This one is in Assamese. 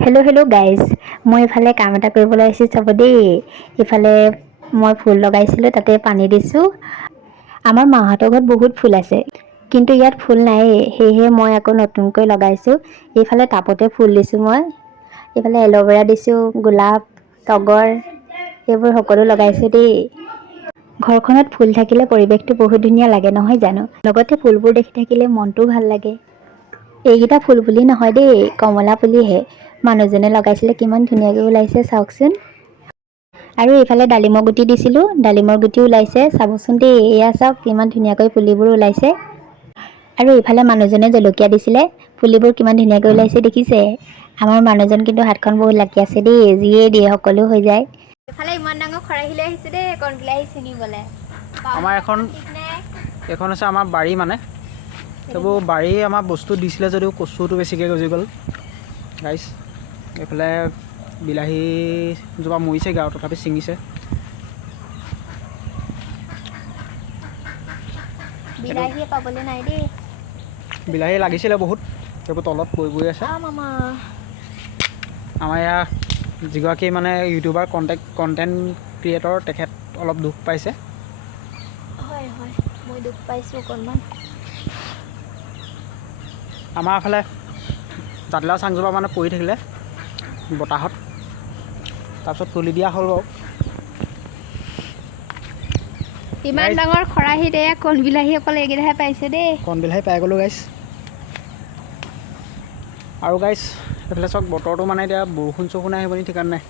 হেল্ল' গাইজ, মই ইফালে কাম এটা কৰিবলৈ আহিছোঁ চাব দেই। ইফালে মই ফুল লগাইছিলোঁ, তাতে পানী দিছোঁ। আমাৰ মাহঁতৰ ঘৰত বহুত ফুল আছে, কিন্তু ইয়াত ফুল নায়েই, সেয়েহে মই আকৌ নতুনকৈ লগাইছোঁ। এইফালে টাবতে ফুল দিছোঁ মই। এইফালে এল'ভেৰা দিছোঁ, গোলাপ, তগৰ এইবোৰ সকলো লগাইছোঁ দেই। ঘৰখনত ফুল থাকিলে পৰিৱেশটো বহুত ধুনীয়া লাগে নহয় জানো? লগতে ফুলবোৰ দেখি থাকিলে মনটোও ভাল লাগে। এইকেইটা ফুল পুলি নহয় দেই, কমলা পুলিহে। মানুহজনে লগাইছিলে, কিমান ধুনীয়াকৈ ওলাইছে চাওকচোন। আৰু এইফালে ডালিমৰ গুটি দিছিলোঁ, ডালিমৰ গুটি ওলাইছে চাবচোন দেই। এয়া চাওক কিমান ধুনীয়াকৈ পুলিবোৰ ওলাইছে। আৰু এইফালে মানুহজনে জলকীয়া দিছিলে, পুলিবোৰ কিমান ধুনীয়াকৈ ওলাইছে দেখিছে? আমাৰ মানুহজন কিন্তু হাতখন বহুত লাকি আছে দেই, যিয়ে দিয়ে সকলো হৈ যায়। এইফালে ইমান ডাঙৰ খৰাহি লৈ আহিছে দেই, কণ বিলাহী ছিঙিবলৈ। আমাৰ এখন হৈছে আমাৰ বাৰী মানে। সেইবোৰ বাৰী আমাৰ বস্তু দিছিলে যদিও কচুটো বেছিকৈ গজি গ'ল গাইছ। এইফালে বিলাহীজোপা মৰিছেগৈ আৰু তথাপি ছিঙিছে। বিলাহীয়ে পাবলৈ নাই দেই। বিলাহী লাগিছিলে বহুত, সেইবোৰ তলত পৰি আছে। আমাৰ ইয়াৰ যিগৰাকী মানে ইউটিউবাৰ কণ্টেণ্ট ক্ৰিয়েটৰ, তেখেত অলপ দুখ পাইছে। হয়, মই দুখ পাইছোঁ অকণমান। আমাৰ এইফালে জাতিলাও চাংজোপা মানে পৰি থাকিলে বতাহত, তাৰপিছত তুলি দিয়া হ'ল বাৰু। ইমান ডাঙৰ খৰাহিত এয়া কণ বিলাহী অকল এইকেইটাহে পাইছে দেই। কণ বিলাহী পাই গ'লোঁ গাইছ। আৰু গাইছ এইফালে চাওক, বতৰটো মানে এতিয়া বৰষুণ আহিব নি ঠিকান নাই।